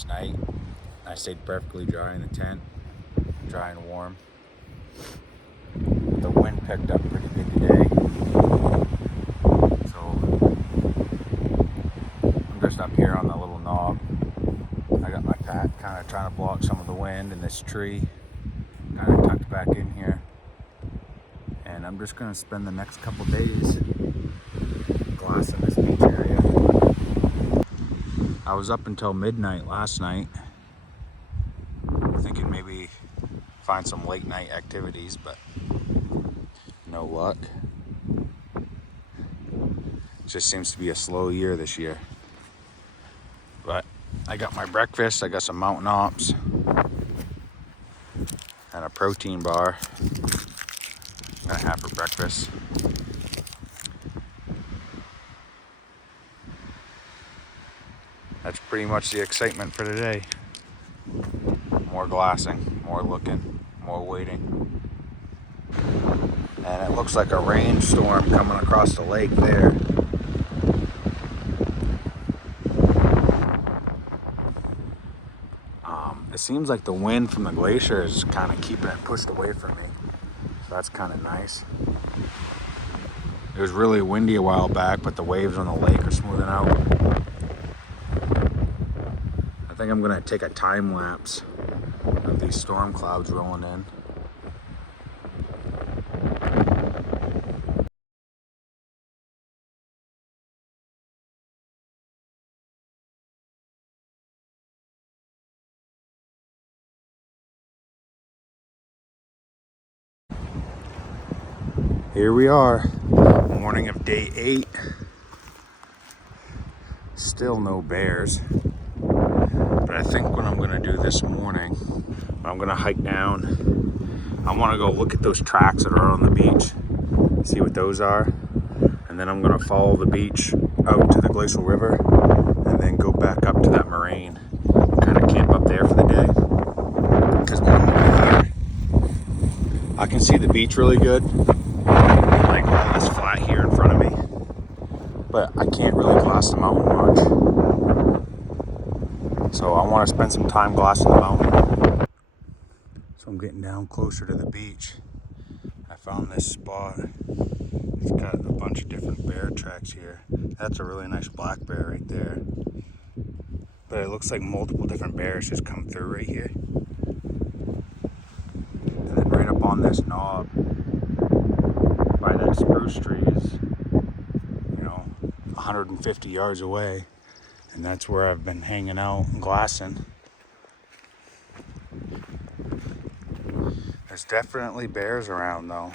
last night. I stayed perfectly dry in the tent, dry and warm. The wind picked up pretty good today, so I'm just up here on the little knob. I got my pack kind of trying to block some of the wind in this tree, kind of tucked back in here. And I'm just going to spend the next couple days glassing this beach area. I was up until midnight last night, thinking maybe find some late night activities, but no luck. It just seems to be a slow year this year. But I got my breakfast, I got some mountain ops and a protein bar I'm gonna have for breakfast. That's pretty much the excitement for today. More glassing, more looking, more waiting. And it looks like a rainstorm coming across the lake there. It seems like the wind from the glacier is kind of keeping it pushed away from me. So that's kind of nice. It was really windy a while back, but the waves on the lake are smoothing out. I think I'm gonna take a time lapse of these storm clouds rolling in. Here we are, morning of day 8. Still no bears. But I think what I'm gonna do this morning, I'm gonna hike down. I wanna go look at those tracks that are on the beach, see what those are. And then I'm gonna follow the beach out to the glacial river and then go back up to that moraine. Kind of camp up there for the day. Because when I'm over here, I can see the beach really good. Like all this flat here in front of me. But I can't really glass the mountain much. So I want to spend some time glassing the mountain. So I'm getting down closer to the beach. I found this spot. It's got a bunch of different bear tracks here. That's a really nice black bear right there. But it looks like multiple different bears just come through right here. And then right up on this knob, by that spruce tree is, 150 yards away. And that's where I've been hanging out and glassing. There's definitely bears around though.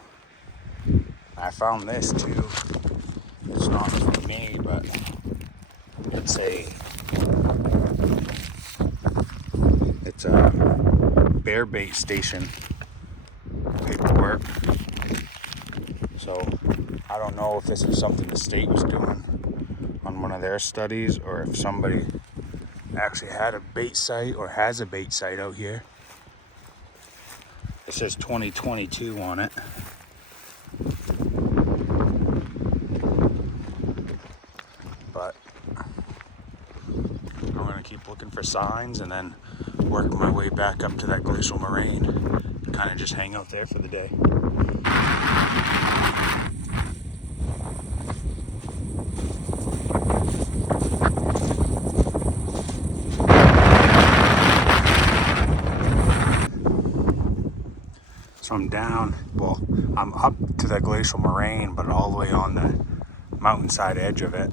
I found this too. It's not for me, but it's a bear bait station paperwork. So I don't know if this is something the state was doing on one of their studies, or if somebody actually had a bait site or has a bait site out here. It says 2022 on it. But I'm gonna keep looking for signs and then work my way back up to that glacial moraine and kind of just hang out there for the day. So I'm down, well, I'm up to the glacial moraine, but all the way on the mountainside edge of it.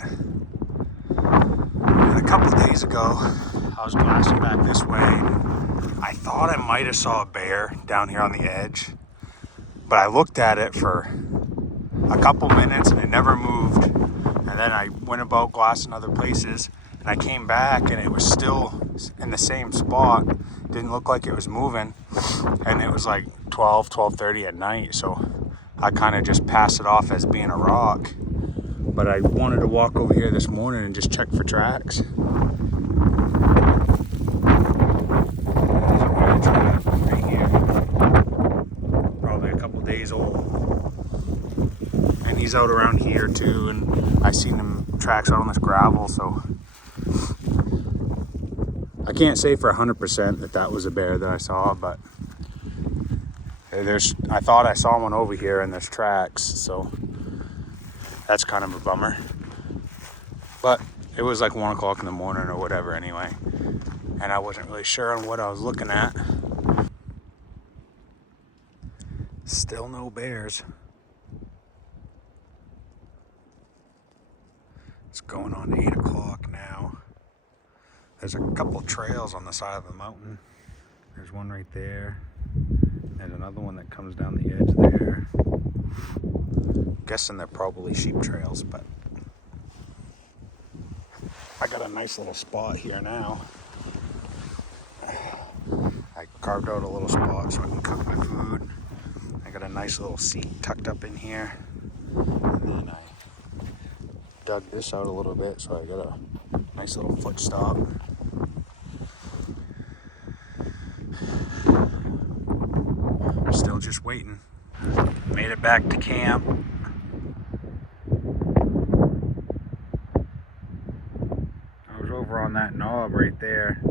And a couple days ago, I was glassing back this way. I thought I might have saw a bear down here on the edge, but I looked at it for a couple minutes and it never moved. And then I went about glassing other places, and I came back and it was still in the same spot. Didn't look like it was moving, and it was like 12:30 at night, so I kind of just passed it off as being a rock. But I wanted to walk over here this morning and just check for tracks. Right here, probably a couple days old, and he's out around here too, and I seen him tracks out on this gravel, so I I can't say for 100% that that was a bear that I saw, but I thought I saw one over here and there's tracks, so that's kind of a bummer. But it was like 1 o'clock in the morning or whatever anyway, and I wasn't really sure on what I was looking at. Still no bears. It's going on 8 o'clock now. There's a couple trails on the side of the mountain. There's one right there. There's another one that comes down the edge there. I'm guessing they're probably sheep trails, but I got a nice little spot here now. I carved out a little spot so I can cook my food. I got a nice little seat tucked up in here. And then I dug this out a little bit so I got a nice little foot stop. Still just waiting. Made it back to camp. I was over on that knob right there.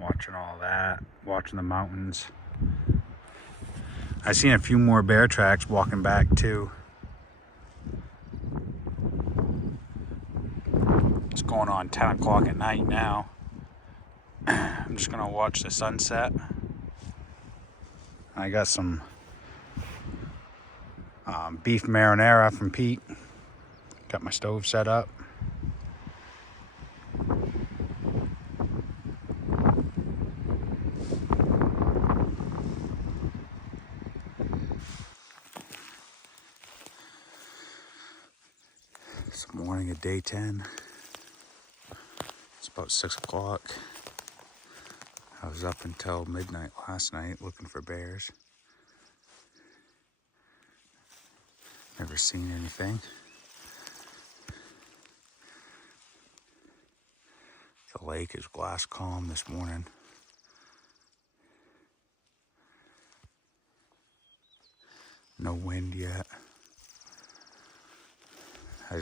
Watching all that, watching the mountains. I seen a few more bear tracks walking back too. It's going on 10 o'clock at night now. I'm just gonna watch the sunset. I got some beef marinara from Pete. Got my stove set up. It's morning of day 10. It's about 6 o'clock. I was up until midnight last night looking for bears. Never seen anything. The lake is glass calm this morning. No wind yet. I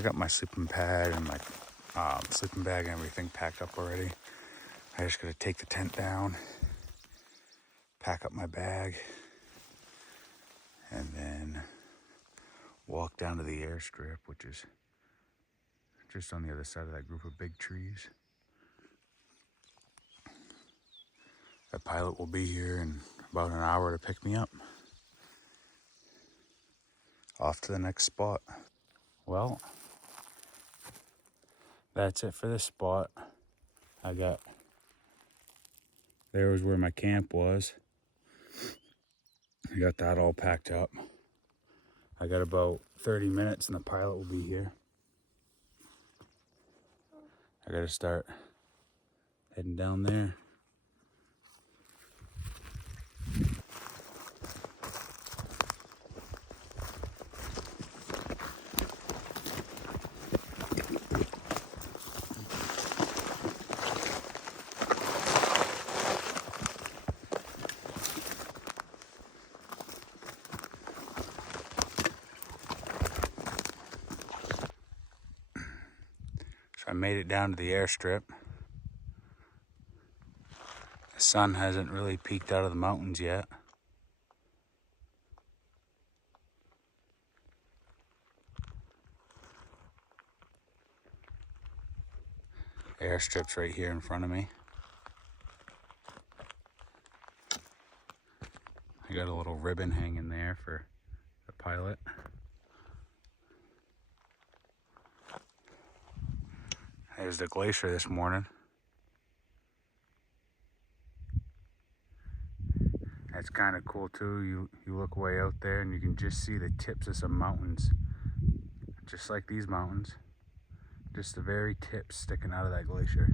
got my sleeping pad and my sleeping bag and everything packed up already. I just gotta take the tent down, pack up my bag, and then walk down to the airstrip, which is just on the other side of that group of big trees. The pilot will be here in about an hour to pick me up. Off to the next spot. Well, that's it for this spot. There was where my camp was. I got that all packed up. I got about 30 minutes and the pilot will be here. I gotta start heading down there. I made it down to the airstrip. The sun hasn't really peeked out of the mountains yet. Airstrip's right here in front of me. I got a little ribbon hanging there for the pilot. There's the glacier this morning. That's kind of cool too. You look way out there and you can just see the tips of some mountains. Just like these mountains. Just the very tips sticking out of that glacier.